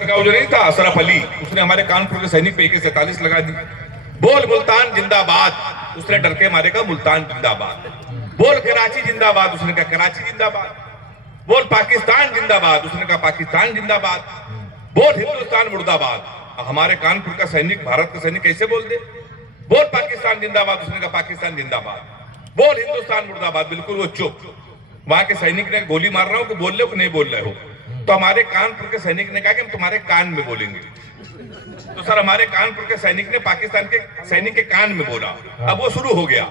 का जो नहीं था अशरफ अली, उसने हमारे कानपुर के सैनिक पे AK-47 लगा दी। बोल मुल्तान जिंदाबाद, उसने डर के मारे का मुल्तान जिंदाबाद। बोल कराची जिंदाबाद, उसने कहा कराची जिंदाबाद। बोल पाकिस्तान जिंदाबाद, उसने कहा पाकिस्तान जिंदाबाद। बोल हिंदुस्तान मुर्दाबाद। हमारे कानपुर का सैनिक, भारत का सैनिक कैसे बोल दे? बोल पाकिस्तान जिंदाबाद, उसने कहा पाकिस्तान जिंदाबाद। बोल हिंदुस्तान मुर्दाबाद, बिल्कुल वो चुप। वहां के सैनिक ने गोली मार रहा हो कि बोल रहे हो कि नहीं बोल रहे हो? तो हमारे कानपुर के सैनिक ने कहा कि हम तुम्हारे कान में बोलेंगे। तो सर हमारे कानपुर के सैनिक ने पाकिस्तान के सैनिक के कान में बोला। अब वो शुरू हो गया,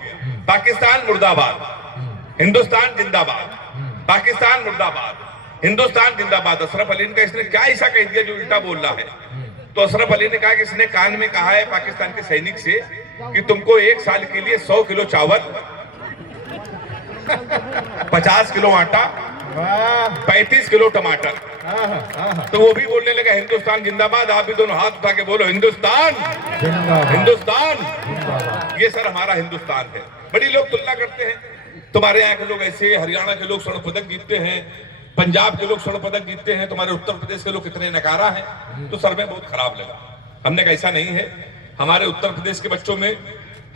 पाकिस्तान मुर्दाबाद, हिंदुस्तान जिंदाबाद, पाकिस्तान मुर्दाबाद, हिंदुस्तान जिंदाबाद। अशरफ अली का इसने क्या ऐसा कह दिया जो उल्टा बोल रहा है? तो अशरफ अली ने कहा कि इसने कान में कहा है पाकिस्तान के सैनिक से कि तुमको 1 साल के लिए 100 किलो चावल, 50 किलो आटा, 35 किलो टमाटर। तो वो भी बोलने लगा हिंदुस्तान जिंदाबाद। आप भी दोनों हाथ उठा के बोलो हिंदुस्तान हिंदुस्तान। ये सर हमारा हिंदुस्तान है। बड़ी लोग तुलना करते हैं, तुम्हारे यहाँ के लोग ऐसे, हरियाणा के लोग स्वर्ण पदक जीतते हैं, पंजाब के लोग स्वर्ण पदक जीतते हैं, तुम्हारे उत्तर प्रदेश के लोग कितने नकारा हैं। तो सर में बहुत खराब लगा। हमने कहा ऐसा नहीं है। हमारे उत्तर प्रदेश के बच्चों में,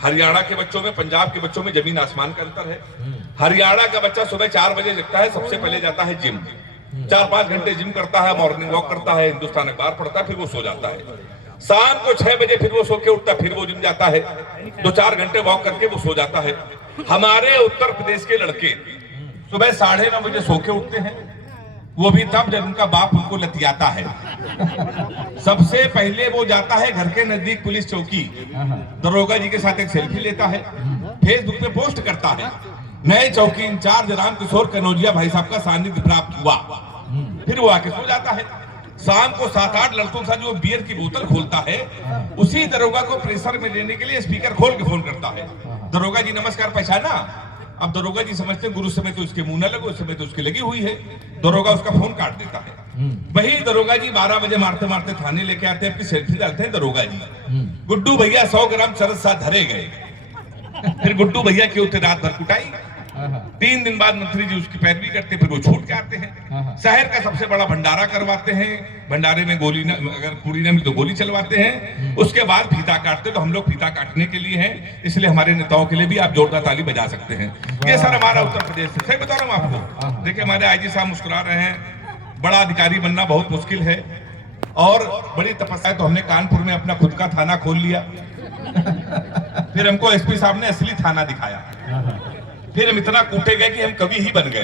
हरियाणा के बच्चों में, पंजाब के बच्चों में जमीन आसमान का अंतर है। हरियाणा का बच्चा सुबह 4 बजे जगता है, सबसे पहले जाता है जिम, 4-5 घंटे जिम करता है, मॉर्निंग वॉक करता है, हिंदुस्तान अखबार पढ़ता है, फिर वो सो जाता है। शाम को 6 बजे फिर वो सो के उठता, फिर वो जिम जाता है, 2-4 घंटे वॉक करके वो सो जाता है। हमारे उत्तर प्रदेश के लड़के सुबह 9:30 बजे सो के उठते हैं, वो भी तब जब उनका बाप उनको लतियाता है। सबसे पहले वो जाता है घर के नजदीक पुलिस चौकी, दरोगा जी के साथ एक सेल्फी लेता है, फेसबुक पे पोस्ट करता है, नए चौकी इंचार्ज रामकिशोर कनौजिया भाई साहब का सानिध्य प्राप्त हुआ। फिर वो आके सो जाता है। शाम को 7-8 लड़कों के साथ जो बियर की बोतल खोलता है, उसी दरोगा को प्रेशर में लेने के लिए स्पीकर खोल के फोन करता है, दरोगा जी नमस्कार, पहचाना? अब दरोगा जी समझते गुरु समय तो उसके मुंह न लगो, उस समय तो उसकी लगी हुई है। दरोगा उसका फोन काट देता है। वही दरोगा जी 12 बजे मारते मारते थाने लेके आते हैं, अपनी सेल्फी डालते हैं दरोगा जी, गुड्डू भैया 100 ग्राम चरस साथ धरे गए। फिर गुड्डू भैया की होते रात भर कुटाई। 3 दिन बाद मंत्री जी उसकी पैरवी करते, फिर वो छोड़ के आते हैं। शहर का सबसे बड़ा भंडारा करवाते हैं, भंडारे में गोली न, अगर पूरी न मिले तो गोली चलवाते हैं। उसके बाद फीता काटते, तो हम लोग फीता काटने के लिए हैं, इसलिए हमारे नेताओं के लिए भी आप जोरदार ताली बजा सकते हैं। ये सर हमारा उत्तर प्रदेश है। सही बता रहा हूँ आपको। देखिए हमारे IG साहब मुस्कुरा रहे हैं। बड़ा अधिकारी बनना बहुत मुश्किल है और बड़ी तपस्या है। तो हमने कानपुर में अपना खुद का थाना खोल लिया। फिर हमको SP साहब ने असली थाना दिखाया। फिर हम इतना कूटे गए कि हम कवि ही बन गए।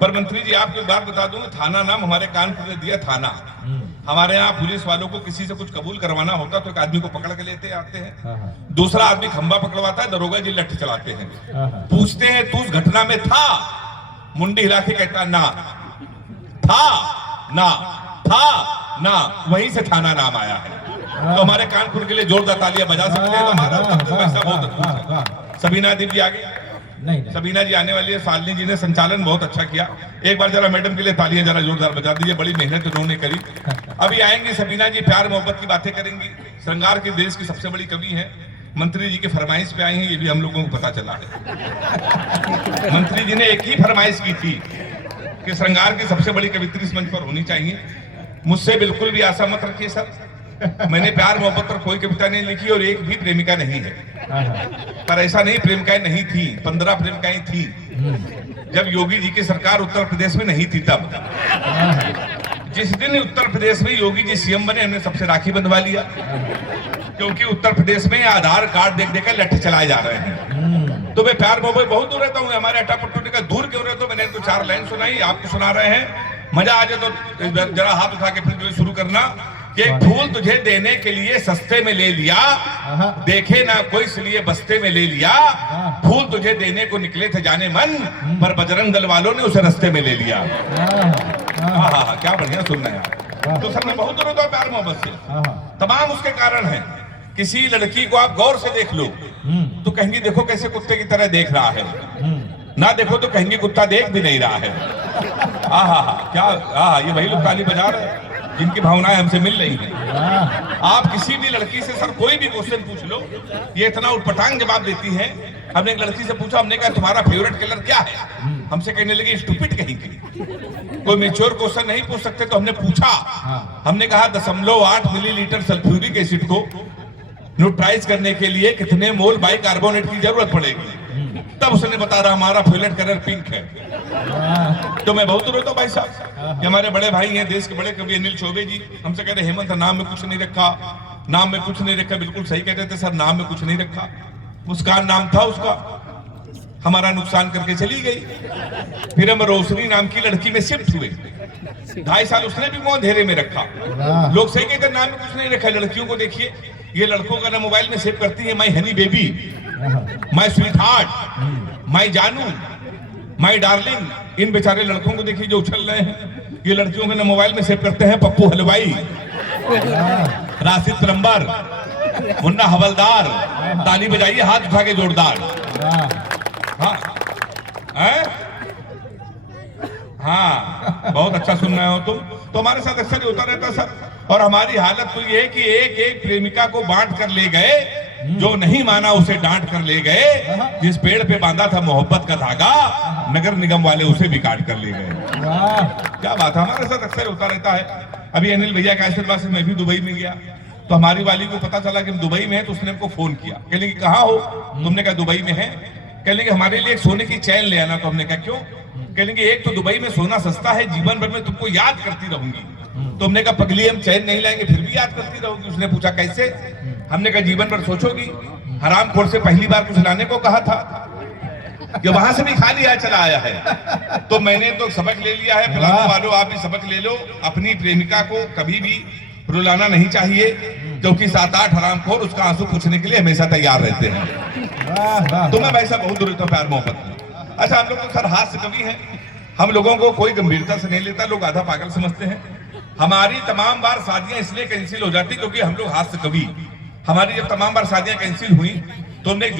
पर मंत्री जी आपको एक बात बता दूं, थाना नाम हमारे कानपुर ने दिया थाना। हमारे यहाँ पुलिस वालों को किसी से कुछ कबूल करवाना होता तो एक आदमी को पकड़ के लेते आते हैं, दूसरा आदमी खंबा पकड़वाता है, दरोगा जी लठ चलाते हैं, पूछते हैं तू उस घटना में था? मुंडी हिला के कहता ना था, ना था, ना, वहीं से थाना नाम आया है। तो हमारे कानपुर के लिए जोरदार तालियां बजा सकते हैं। तो हमारा पैसा बहुत अच्छा है। सबीना दी भी आ गई। नहीं, सबीना जी आने वाली है। शालिनी जी ने संचालन बहुत अच्छा किया। एक बार जरा मैडम के लिए तालियां जरा जोरदार बजा दीजिए, बड़ी मेहनत उन्होंने करी। अभी आएंगी सबीना जी, प्यार मोहब्बत की बातें करेंगी। श्रृंगार के देश की सबसे बड़ी कवि हैं। मंत्री जी की फरमाइश पे आई हैं, ये भी हम लोगों को पता चला है। मंत्री जी ने एक ही फरमाइश की थी कि श्रृंगार की सबसे बड़ी कवित्री इस मंच पर होनी चाहिए। मुझसे बिल्कुल भी आशा मत रखिए सर, मैंने प्यार मोहब्बत पर कोई कविता नहीं लिखी और एक भी प्रेमिका नहीं है। पर ऐसा नहीं प्रेमिकाएं नहीं थी, 15 प्रेमिकाएं थी जब योगी जी की सरकार उत्तर प्रदेश में नहीं थी। तब जिस दिन उत्तर प्रदेश में योगी जी CM बने, हमने सबसे राखी बंधवा लिया, क्योंकि उत्तर प्रदेश में आधार कार्ड देख देकर लठ चलाए जा रहे हैं। तो मैं प्यार मोहब्बत बहुत दूर रहता हूँ, हमारे अट्टापट्टू का दूर क्यों रहता हूँ? मैंने तो 4 लाइन सुनाई, आपको सुना रहे हैं। मजा आ जाए तो जरा हाथ उठा के फिर शुरू करना कि एक फूल तुझे देने के लिए सस्ते में ले लिया, देखे ना कोई इसलिए बस्ते में ले लिया। फूल तुझे देने को निकले थे जाने मन, पर बजरंग दल वालों ने उसे रास्ते में ले लिया। हाँ, क्या बढ़िया सुनना यार। तो सर मैं बहुत दूर होता हूँ प्यार मोहब्बत से। तमाम उसके कारण है। किसी लड़की को आप गौर से देख लो तो कहेंगे देखो कैसे कुत्ते की तरह देख रहा है, ना देखो तो कहेंगे कुत्ता देख भी नहीं रहा है। क्या ये वही लोग ताली बजा रहे हैं जिनकी भावनाएं हमसे मिल रही हैं। आप किसी भी लड़की से सर कोई भी क्वेश्चन पूछ लो, ये इतना उटपटांग जवाब देती है। हमने एक लड़की से पूछा, हमने कहा तुम्हारा फेवरेट कलर क्या है? हमसे कहने लगी स्टूपिड कहीं की, कोई मेच्योर क्वेश्चन नहीं पूछ सकते। तो हमने पूछा, हमने कहा 0.8 मिलीलीटर सल्फ्यूरिक एसिड को न्यूट्राइज करने के लिए कितने मोल बाइकार्बोनेट की जरूरत पड़ेगी? तब उसने बता रहा हमारा फेवरेट कलर पिंक है। तो मैं बहुत रोता भाई साहब। हमारे बड़े भाई हैं, देश के बड़े कवि अनिल चौबे जी, हमसे कह रहे हेमंत नाम में कुछ नहीं रखा, नाम में कुछ नहीं रखा। बिल्कुल सही कहते थे सर, नाम में कुछ नहीं रखा। मुस्कान नाम था उसका, हमारा नुकसान करके चली गई। फिर हम रोशनी नाम की लड़की में शिफ्ट हुए, 2.5 साल उसने भी मुंह अंधेरे में रखा। लोग सही कहते नाम में कुछ नहीं रखा। लड़कियों को देखिए, ये लड़कों का ना मोबाइल में सेव करती है, my honey baby, my sweetheart, my जानू, माई डार्लिंग। इन बेचारे लड़कों को देखिए जो उछल रहे हैं। ये लड़कियों के ना मोबाइल में सेव करते हैं पप्पू हलवाई, राशिद प्लम्बर, मुन्ना हवलदार। ताली बजाइए हाथ उठा के जोरदार। हाँ हाँ, बहुत अच्छा सुन रहे हो तुम। तो हमारे साथ अक्सर होता रहता सर। और हमारी हालत तो ये है कि एक एक प्रेमिका को बांट कर ले गए, जो नहीं माना उसे डांट कर ले गए। जिस पेड़ पे बांधा था मोहब्बत का धागा, नगर निगम वाले उसे भी काट कर ले गए। क्या बात है, हमारे साथ अक्सर होता रहता है। अभी अनिल भैया के आशीर्वाद से मैं भी दुबई में गया, तो हमारी वाली को पता चला कि हम दुबई में हैं, तो उसने हमको फोन किया। कह लेंगे कहाँ हो? तुमने कहा दुबई में है। कह लेंगे हमारे लिए एक सोने की चैन ले आना। तो हमने कहा क्यों? कह लेंगे एक तो दुबई में सोना सस्ता है, जीवन भर में तुमको याद करती रहूंगी। तो हमने कहा पगली हम चैन नहीं लाएंगे फिर भी याद करती रहोगी। उसने पूछा कैसे? हमने कहा जीवन भर सोचोगी। हरामखोर से पहली बार कुछ लाने को कहा था कि वहां से भी खा लिया चला आया है। तो मैंने तो सबक ले लिया है। फिलहाल वालों आप भी सबक ले लो, अपनी प्रेमिका को कभी भी रुलाना नहीं चाहिए, क्योंकि 7-8 हरामखोर उसका आंसू पूछने के लिए हमेशा तैयार रहते हैं। तो मैं भाई साहब बहुत दूर रहता हूँ प्यार मोहब्बत में। अच्छा, हम लोग तो सर हास्य कवि हैं, हम लोगों को कोई गंभीरता से नहीं लेता, लोग आधा पागल समझते हैं। हमारी तमाम बार शादियां इसलिए कैंसिल हो जाती क्योंकि हम लोग हास्य कवि। हमारी जब तमाम बार शादियां कैंसिल हुई तो हमने एक